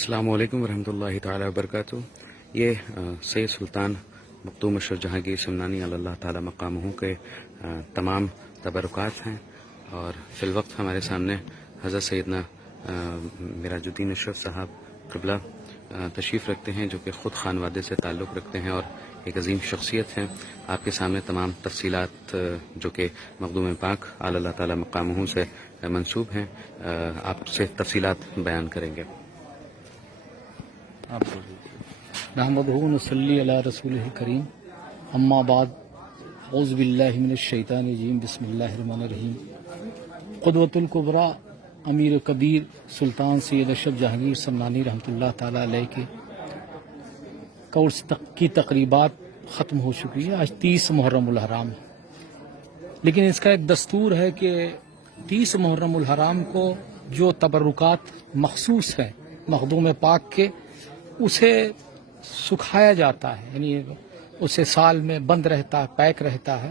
السلام علیکم ورحمۃ اللہ تعالیٰ وبرکاتہ. یہ سید سلطان مخدوم اشرف جہانگیر سمنانی علی اللہ تعالیٰ مقامہ کے تمام تبرکات ہیں، اور فی الوقت ہمارے سامنے حضرت سیدنا معراج الدین اشرف صاحب قبلہ تشریف رکھتے ہیں، جو کہ خود خانوادے سے تعلق رکھتے ہیں اور ایک عظیم شخصیت ہیں. آپ کے سامنے تمام تفصیلات جو کہ مخدوم پاک علی اللہ تعالیٰ مقامہ سے منسوب ہیں، آپ سے تفصیلات بیان کریں گے. نحمدہ و نصلی علی رسولہ کریم، اما بعد، اعوذ باللہ من الشیطان الرجیم، بسم اللہ الرحمن الرحیم. قدوۃ الکبریٰ امیر کبیر سلطان سید اشرف جہانگیر سمنانی رحمۃ اللہ تعالیٰ علیہ کے کورس کی تقریبات ختم ہو چکی ہے. آج 30 محرم الحرام ہے، لیکن اس کا ایک دستور ہے کہ 30 محرم الحرام کو جو تبرکات مخصوص ہیں مخدوم پاک کے، اسے سکھایا جاتا ہے، یعنی اسے سال میں بند رہتا ہے، پیک رہتا ہے.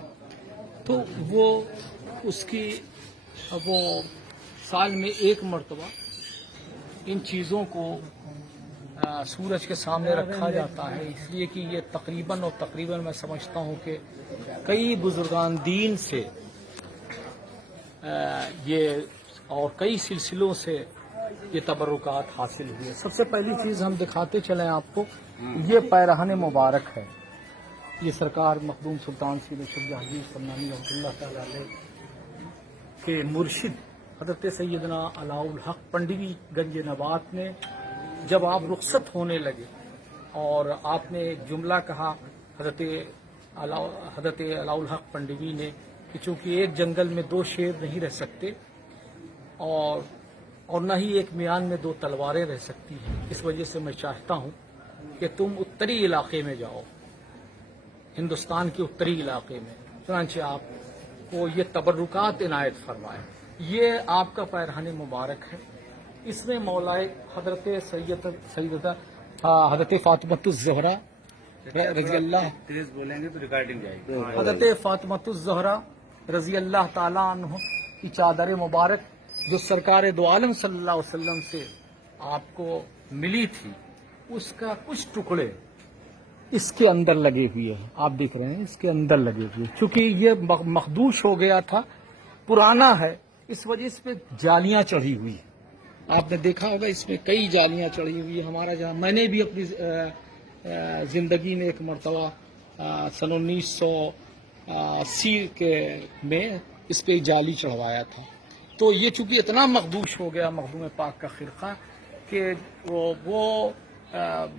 تو وہ اس کی وہ سال میں ایک مرتبہ ان چیزوں کو سورج کے سامنے رکھا جاتا ہے، اس لیے کہ یہ تقریباً میں سمجھتا ہوں کہ کئی بزرگان دین سے یہ اور کئی سلسلوں سے یہ تبرکات حاصل ہوئے. سب سے پہلی چیز ہم دکھاتے چلیں آپ کو، یہ پیرہن مبارک ہے. یہ سرکار مخدوم سلطان سید اشرف جہانگیر سمنانی رحمۃ اللہ تعالی علیہ کے مرشد حضرت سیدنا علاء الحق پنڈوی گنج نبات نے جب آپ رخصت ہونے لگے اور آپ نے ایک جملہ کہا حضرت علاء الحق پنڈوی نے کہ چونکہ ایک جنگل میں 2 شیر نہیں رہ سکتے اور نہ ہی ایک میان میں 2 تلواریں رہ سکتی ہیں، اس وجہ سے میں چاہتا ہوں کہ تم اتری علاقے میں جاؤ، ہندوستان کے اتری علاقے میں. چنانچہ آپ کو یہ تبرکات عنایت فرمائے. یہ آپ کا پیرہن مبارک ہے. اس میں مولائے حضرت سیدہ حضرت فاطمۃ الزہرا رضی اللہ تیز بولیں گے تو ریکارڈنگ جائے گی. حضرت فاطمۃ الزہرا رضی اللہ تعالیٰ عنہ کی چادر مبارک جو سرکار دو عالم صلی اللہ علیہ وسلم سے آپ کو ملی تھی، اس کا کچھ ٹکڑے اس کے اندر لگے ہوئے ہیں. آپ دیکھ رہے ہیں اس کے اندر لگے ہوئے، چونکہ یہ مخدوش ہو گیا تھا، پرانا ہے، اس وجہ اس پہ جالیاں چڑھی ہوئی ہیں. آپ نے دیکھا ہوگا اس میں کئی جالیاں چڑھی ہوئی ہیں. ہمارا جہاں میں نے بھی اپنی زندگی میں ایک مرتبہ سن 1980 میں اس پہ جالی چڑھوایا تھا. تو یہ چونکہ اتنا مخدوش ہو گیا مخدوم پاک کا خرقہ کہ وہ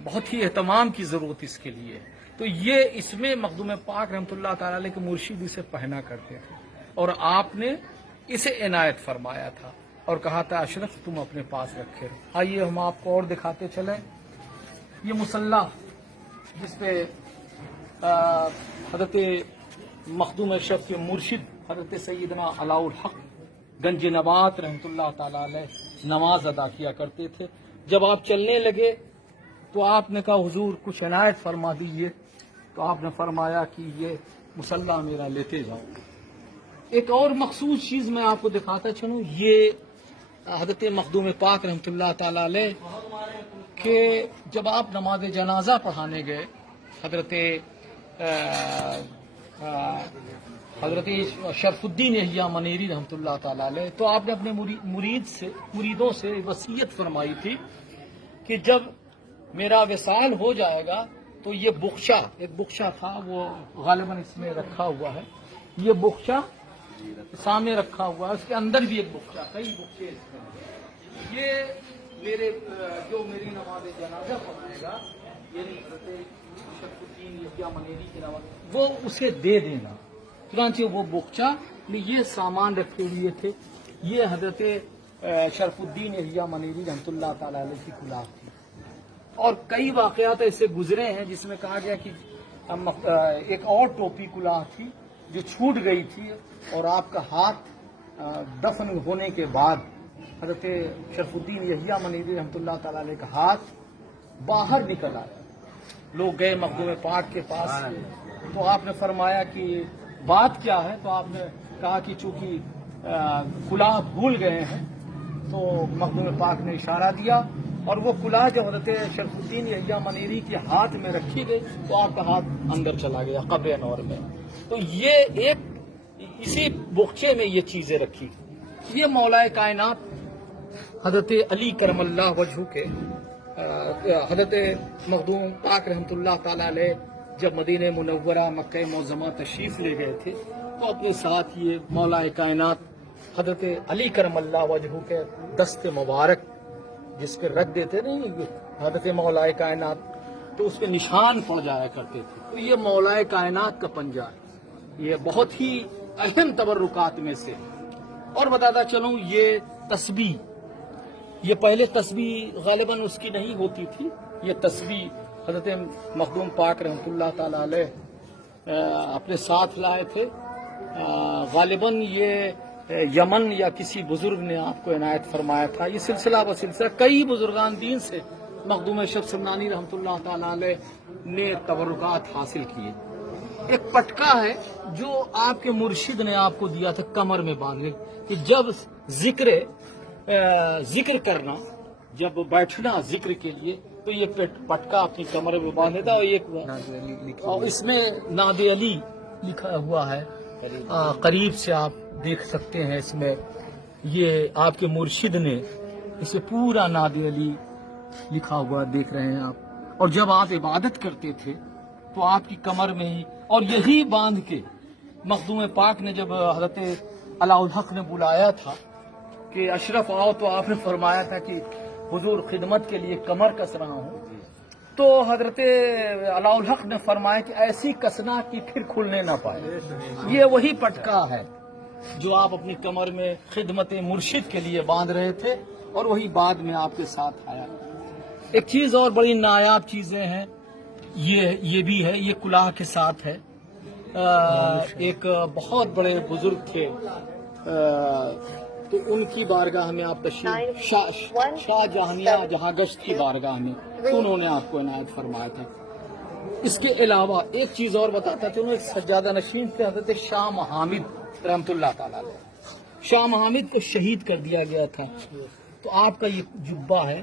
بہت ہی اہتمام کی ضرورت اس کے لیے. تو یہ اس میں مخدوم پاک رحمۃ اللہ تعالی علیہ کے مرشد اسے پہنا کرتے تھے، اور آپ نے اسے عنایت فرمایا تھا اور کہا تھا اشرف تم اپنے پاس رکھے. آئیے ہم آپ کو اور دکھاتے چلیں. یہ مصلی جس پہ حضرت مخدوم اشرف کے مرشد حضرت سیدنا علاء الحق گنج نبات رحمۃ اللہ تعالی علیہ نماز ادا کیا کرتے تھے. جب آپ چلنے لگے تو آپ نے کہا حضور کچھ عنایت فرما دیجیے، تو آپ نے فرمایا کہ یہ مصلی میرا لیتے جاؤ. ایک اور مخصوص چیز میں آپ کو دکھاتا چلوں، یہ حضرت مخدوم پاک رحمۃ اللہ تعالی علیہ کہ جب آپ نماز جنازہ پڑھانے گئے حضرت شرف الدین احیاء منیری رحمۃ اللہ تعالی علیہ، تو آپ نے اپنے مریدوں سے وصیت فرمائی تھی کہ جب میرا وصال ہو جائے گا تو یہ بخشہ، ایک بخشہ تھا وہ غالباً اس میں رکھا ہوا ہے، یہ بخشہ سامنے رکھا ہوا ہے، اس کے اندر بھی ایک بخشہ، کئی بخشے اس کے اندر. یہ جو میری نماز جنازہ پڑھائے گا، یعنی حضرت شرف الدین احیاء منیری کی نماز، وہ اسے دے دینا. چنانچہ وہ بخشہ میں یہ سامان رکھے ہوئے تھے. یہ حضرت شرف الدین احیاء منیری رحمۃ اللہ تعالی علیہ کی کلاه تھی. اور کئی واقعات ایسے گزرے ہیں جس میں کہا گیا کہ ایک اور ٹوپی کلاه تھی جو چھوٹ گئی تھی، اور آپ کا ہاتھ دفن ہونے کے بعد حضرت شرف الدین احیاء منیری رحمۃ اللہ تعالی علیہ کا ہاتھ باہر نکل آیا. لوگ گئے مخدوم پاک کے پاس، تو آپ نے فرمایا کہ بات کیا ہے؟ تو آپ نے کہا کہ چونکہ کلاه بھول گئے ہیں، تو مخدوم پاک نے اشارہ دیا اور وہ کلاه جب حضرت شرف الدین یحییٰ منیری کے ہاتھ میں رکھی گئی تو آپ کا ہاتھ اندر چلا گیا قبر انور میں. تو یہ ایک اسی بخچے میں یہ چیزیں رکھی. یہ مولا کائنات حضرت علی کرم اللہ وجہہ کے حضرت مخدوم پاک رحمۃ اللہ تعالی علیہ جب مدینہ منورہ مکہ معظمہ تشریف لے گئے تھے تو اپنے ساتھ یہ مولا کائنات حضرت علی کرم اللہ وجہہ کے دست مبارک جس پہ رکھ دیتے نہیں حضرت مولا کائنات تو اس پہ نشان پڑ جایا کرتے تھے. تو یہ مولا کائنات کا پنجہ ہے. یہ بہت ہی اہم تبرکات میں سے. اور بتاتا چلوں یہ تسبیح یہ پہلے تسبیح غالباً اس کی نہیں ہوتی تھی. یہ تسبیح حضرت مخدوم پاک رحمۃ اللہ تعالی علیہ اپنے ساتھ لائے تھے. غالباً یہ یمن یا کسی بزرگ نے آپ کو عنایت فرمایا تھا. یہ سلسلہ بسلسلہ کئی بزرگان دین سے مخدوم شب سمنانی رحمۃ اللہ تعالی علیہ نے تبرکات حاصل کیے. ایک پٹکا ہے جو آپ کے مرشد نے آپ کو دیا تھا کمر میں باندھنے کہ جب ذکر کرنا جب بیٹھنا ذکر کے لیے تو یہ پٹکا اپنی کمر میں باندھے تھا. اور اس میں ناد علی لکھا ہوا ہے. قریب سے آپ دیکھ سکتے ہیں اس میں یہ آپ کے مرشد نے اسے پورا ناد علی لکھا ہوا دیکھ رہے ہیں آپ. اور جب آپ عبادت کرتے تھے تو آپ کی کمر میں ہی اور یہی باندھ کے مخدوم پاک نے جب حضرت علاء الحق نے بلایا تھا کہ اشرف آؤ تو آپ نے فرمایا تھا کہ حضور خدمت کے لیے کمر کس رہا ہوں. تو حضرت علاء الحق نے فرمایا کہ ایسی کسنا کہ پھر کھلنے نہ پائے. یہ وہی پٹکا ہے جو آپ اپنی کمر میں خدمت مرشد کے لیے باندھ رہے تھے اور وہی بعد میں آپ کے ساتھ آیا. ایک چیز اور بڑی نایاب چیزیں ہیں یہ بھی ہے. یہ کلاه کے ساتھ ہے. ایک بہت بڑے بزرگ تھے تو ان کی بارگاہ میں آپ تشریف شاہ جہانیہ جہاں گشت کی بارگاہ میں تو انہوں نے آپ کو عنایت فرمایا تھا. اس کے علاوہ ایک چیز اور بتاتا چلوں. ایک سجادہ نشین تھے حضرت شاہ محامد رحمۃ اللہ تعالی علیہ. شاہ محامد کو شہید کر دیا گیا تھا تو آپ کا یہ جبہ ہے.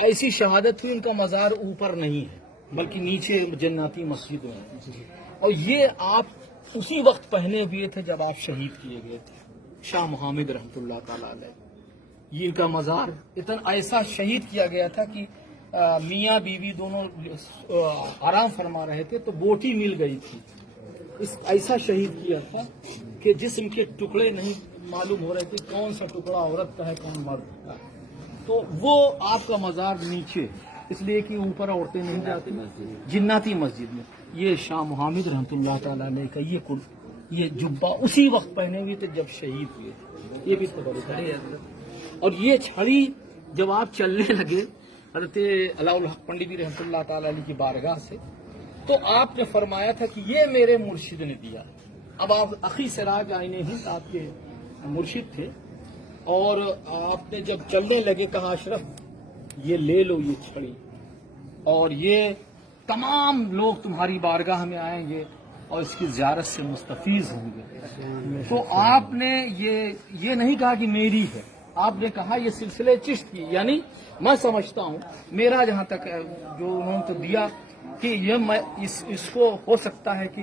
ایسی شہادت ہوئی ان کا مزار اوپر نہیں ہے بلکہ نیچے جناتی مسجد میں ہے. اور یہ آپ اسی وقت پہنے ہوئے تھے جب آپ شہید کیے گئے تھے. شاہ محمد رحمۃ اللہ تعالی علیہ یہ ان کا مزار اتنا ایسا شہید کیا گیا تھا کہ میاں بیوی دونوں آرام فرما رہے تھے تو بوٹی مل گئی تھی. ایسا شہید کیا تھا کہ جسم کے ٹکڑے نہیں معلوم ہو رہے تھے کون سا ٹکڑا عورت کا ہے کون مرد کا. تو وہ آپ کا مزار نیچے اس لیے کہ اوپر عورتیں نہیں جاتی جناتی مسجد میں. یہ شاہ محمد رحمۃ اللہ تعالی علیہ کا یہ جبہ اسی وقت پہنے ہوئے تھے جب شہید ہوئے تھے. یہ بھی چھڑی ہے. اور یہ چھڑی جب آپ چلنے لگے حضرت علاء الحق پنڈی رحمۃ اللہ تعالی علیہ کی بارگاہ سے تو آپ نے فرمایا تھا کہ یہ میرے مرشد نے دیا. اب آپ اخی سراج آئینہ ہند آپ کے مرشد تھے اور آپ نے جب چلنے لگے کہا اشرف یہ لے لو یہ چھڑی اور یہ تمام لوگ تمہاری بارگاہ میں آئیں گے اور اس کی زیارت سے مستفیض ہوں گے. تو آپ نے یہ نہیں کہا کہ میری ہے. آپ نے کہا یہ سلسلے چشت کی. یعنی میں سمجھتا ہوں میرا جہاں تک جو انہوں نے تو دیا کہ یہ اس کو ہو سکتا ہے کہ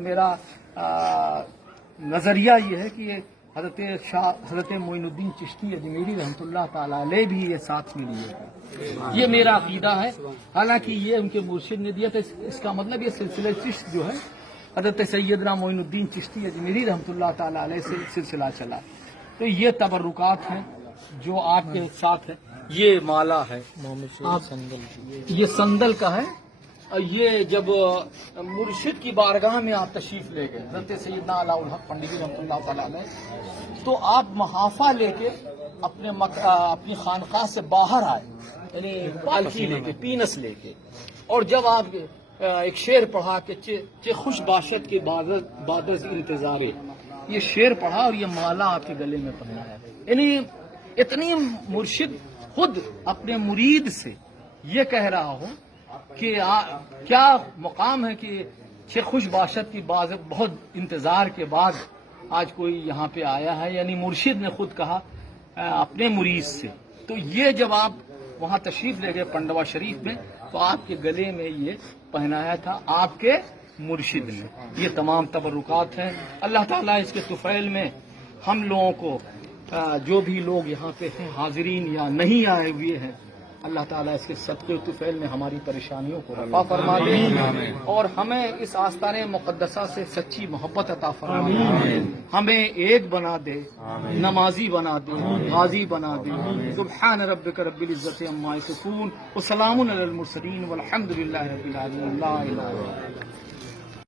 میرا نظریہ یہ ہے کہ یہ حضرت معین الدین چشتی اجمیری رحمۃ اللہ تعالی علیہ بھی یہ ساتھ میں لیے. یہ میرا عقیدہ ہے. حالانکہ یہ ان کے مرشد نے دیا تھا. اس کا مطلب یہ سلسلہ چشت جو ہے حضرت سیدنا معین الدین چشتی اجمیری رحمۃ اللہ تعالی علیہ سے سلسلہ چلا. تو یہ تبرکات ہیں جو آپ کے ساتھ ہے. یہ مالا ہے یہ سندل کا ہے. یہ جب مرشد کی بارگاہ میں آپ تشریف لے گئے حضرت سیدنا علاء الحق پنڈی رحمۃ اللہ تعالی علیہ تو آپ محافہ لے کے اپنی خانقاہ سے باہر آئے یعنی پالکی لے کے پینس لے کے. اور جب آپ ایک شعر پڑھا کہ خوش باشد کے بعد از انتظار یہ شعر پڑھا اور یہ مالا آپ کے گلے میں پہنا ہے. یعنی اتنی مرشد خود اپنے مرید سے یہ کہہ رہا ہو کہ کیا مقام ہے کہ خوش باشد کی بہت انتظار کے بعد آج کوئی یہاں پہ آیا ہے. یعنی مرشد نے خود کہا اپنے مرید سے. تو یہ جب آپ وہاں تشریف لے گئے پنڈوا شریف میں، تو آپ کے گلے میں یہ پہنایا تھا آپ کے مرشد نے. یہ تمام تبرکات ہیں. اللہ تعالیٰ اس کے طفیل میں ہم لوگوں کو جو بھی لوگ یہاں پہ ہیں حاضرین یا نہیں آئے ہوئے ہیں، اللہ تعالیٰ اس کے صدقے و طفیل میں ہماری پریشانیوں کو رفع فرما دے اور ہمیں اس آستانے مقدسہ سے سچی محبت عطا فرما دے، ہمیں ایک بنا دے، نمازی بنا دے، غازی بنا دے. سبحان ربک رب العزت عما یصفون وسلام علی المرسلین والحمد للہ رب العالمین. لا الہ الا اللہ.